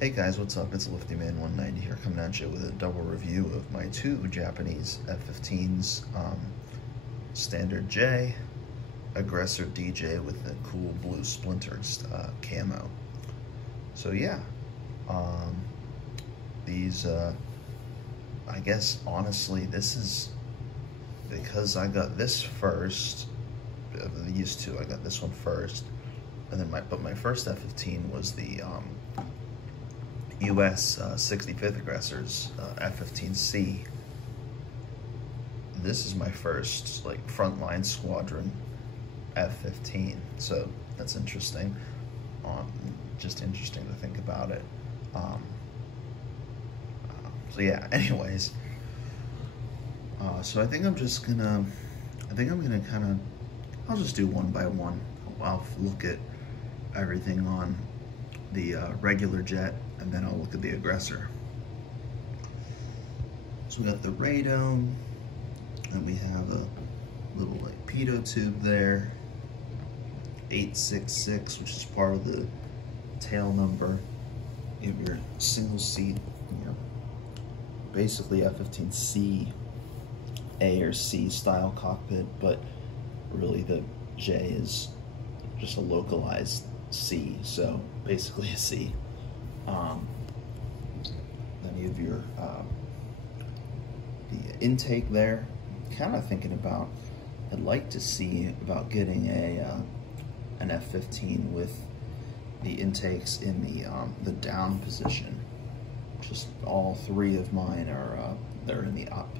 Hey guys, what's up? It's LiftyMan190 here, coming at you with a double review of my two Japanese F-15s, Standard J, Aggressor DJ with the cool blue splinters camo. So yeah, these, I guess honestly, this is because I got this first. Of these two, I got this one first, and then my first F-15 was the US 65th Aggressors F-15C. This is my first like frontline squadron F-15, so that's interesting. Just interesting to think about it. So yeah. Anyways, so I think I'm gonna kind of, I'll just do one by one. I'll look at everything on the regular jet, and then I'll look at the Aggressor. So we got the radome, and we have a little like pitot tube there, 866, which is part of the tail number. You have your single seat, basically F-15C A or C style cockpit, but really the J is just a localized C, so basically a C. Then you have your the intake there. Kind of thinking about, I'd like to see about getting an F-15 with the intakes in the down position. Just all three of mine are they're in the up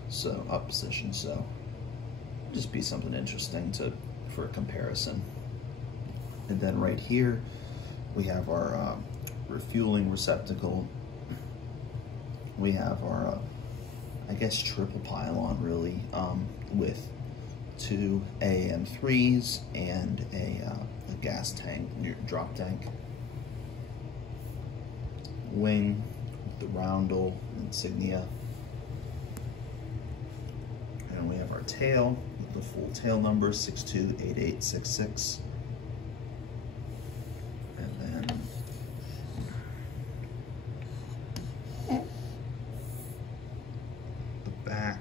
position, so just be something interesting for a comparison. And then right here we have our refueling receptacle. We have our I guess triple pylon really, with two AM3s and a gas tank, drop tank. Wing with the roundel insignia. And we have our tail with the full tail number, 628866. And then the back.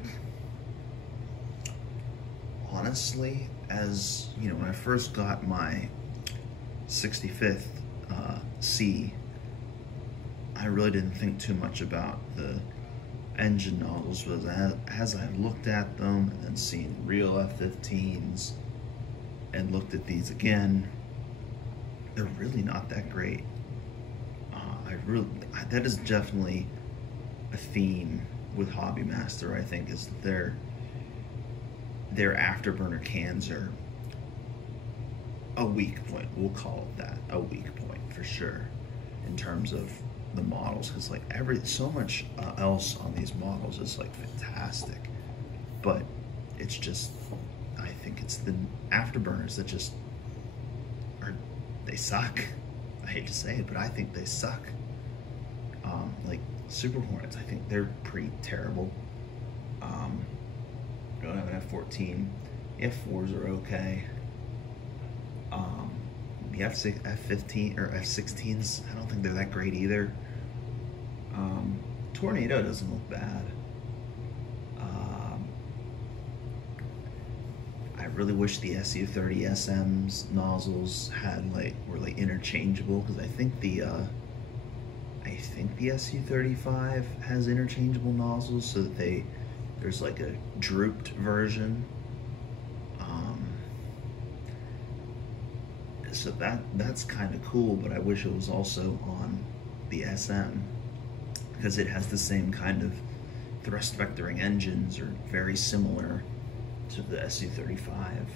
Honestly, as you know, when I first got my 65th C, I really didn't think too much about the engine nozzles, but as I looked at them and then seen real F-15s and looked at these again, they're really not that great. That is definitely a theme with Hobbymaster, I think, is their afterburner cans are a weak point. We'll call it that, a weak point for sure, in terms of the models, because like so much else on these models is like fantastic, but it's just, I think it's the afterburners that just they suck. I hate to say it, but I think they suck. Like Super Hornets, I think they're pretty terrible. We don't have an F-14. The F-4s are okay. The F-15 or F-16s, I don't think they're that great either. Tornado doesn't look bad. I really wish the Su-30 SM's nozzles were interchangeable, because I think the Su-35 has interchangeable nozzles, so that there's like a drooped version. So that's kind of cool, but I wish it was also on the SM, because it has the same kind of thrust vectoring engines, or very similar to the Su-35.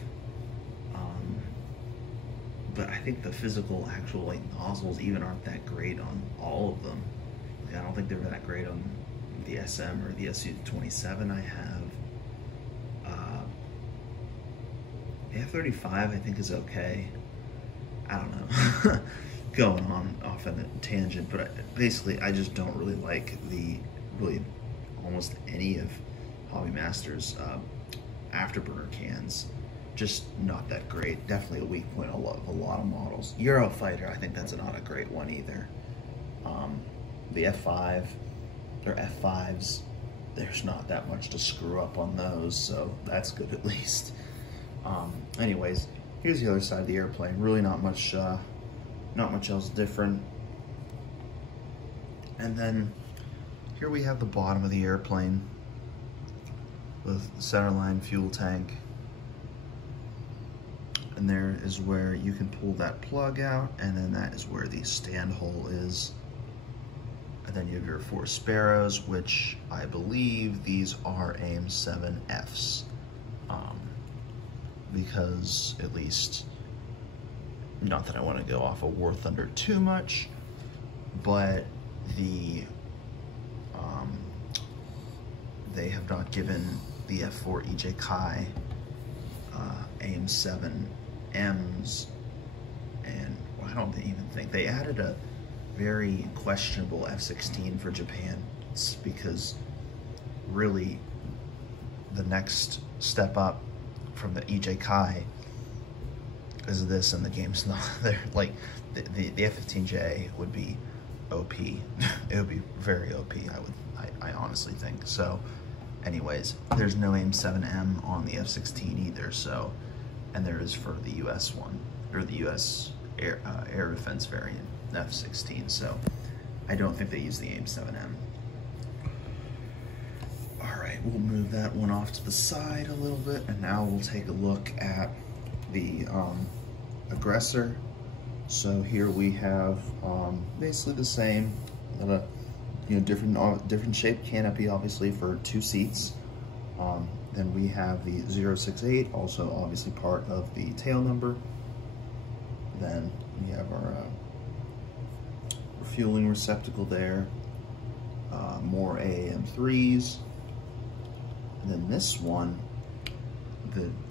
But I think the physical actual nozzles even aren't that great on all of them. I don't think they were that great on the SM or the Su-27 I have. The F-35 I think is okay. I don't know. Going on off on a tangent, but basically I just don't really like almost any of Hobbymaster's afterburner cans. Just not that great. Definitely a weak point of a lot of models. Eurofighter, I think that's not a great one either. the F5 or F5s, there's not that much to screw up on those, so that's good at least. Anyways, here's the other side of the airplane. Really not much else different. And then here we have the bottom of the airplane with the centerline fuel tank. And there is where you can pull that plug out, and then that is where the stand hole is. And then you have your 4 Sparrows, which I believe these are AIM-7Fs. Because at least, not that I want to go off of War Thunder too much, but they have not given the F4 EJ Kai AIM-7Ms, and I don't even think they added a very questionable F-16 for Japan. It's because really the next step up from the EJ Kai is this, and the game's not there. Like the F-15J would be OP. It would be very OP, I honestly think. So anyways, there's no AIM-7M on the F-16 either, so, and there is for the US one, or the US air defense variant, F-16, so I don't think they use the AIM-7M. All right, we'll move that one off to the side a little bit, and now we'll take a look at the Aggressor. So here we have basically the same, different shaped canopy, obviously, for 2 seats. Then we have the 068, also obviously part of the tail number. Then we have our refueling receptacle there, more AAM3s. And then this one,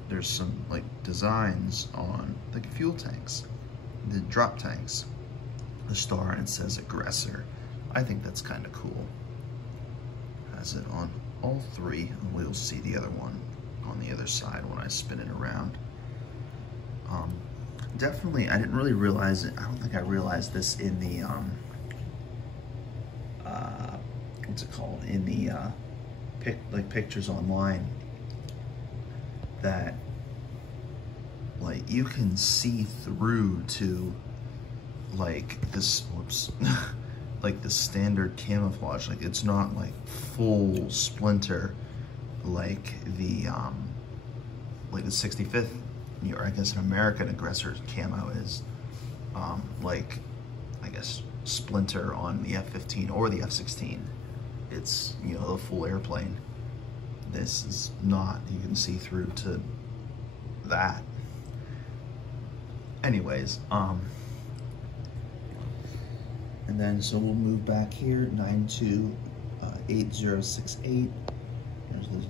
there's some like designs on the fuel tanks, the drop tanks, the star, and it says Aggressor. I think that's kind of cool. Has it on all 3, and we'll see the other one on the other side when I spin it around. Definitely, I didn't really realize it. I don't think I realized this in the what's it called, in the pictures online, that like you can see through to like this, whoops, like the standard camouflage. Like it's not like full splinter like the 65th, or I guess an American Aggressor camo is, like I guess splinter on the F-15 or the F-16. It's, the full airplane. This is not, you can see through to that. Anyways, and then so we'll move back here, 928068. There's the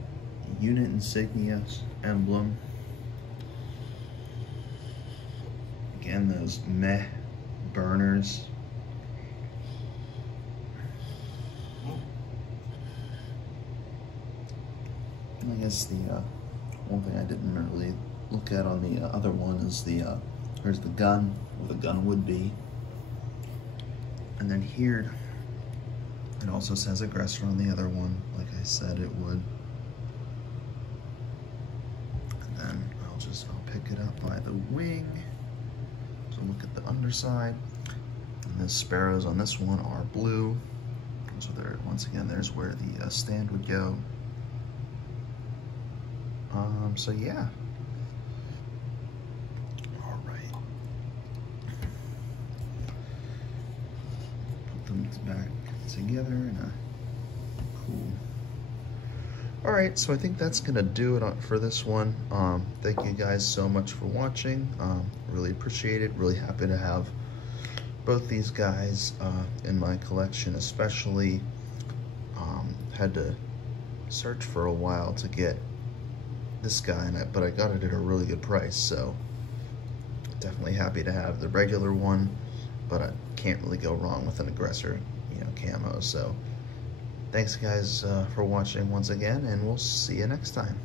unit insignia emblem. Again, those meh burners. I guess the one thing I didn't really look at on the other one is here's the gun, where the gun would be. And then here, it also says Aggressor on the other one, like I said it would. And then I'll pick it up by the wing. So look at the underside. And the Sparrows on this one are blue. So there, once again, there's where the stand would go. So yeah. All right. Put them back together in a cool. All right, so I think that's gonna do it for this one. Thank you guys so much for watching. Really appreciate it. Really happy to have both these guys in my collection, especially. Had to search for a while to get this guy, but I got it at a really good price, so definitely happy to have the regular one, but I can't really go wrong with an Aggressor, camo. So thanks guys for watching once again, and we'll see you next time.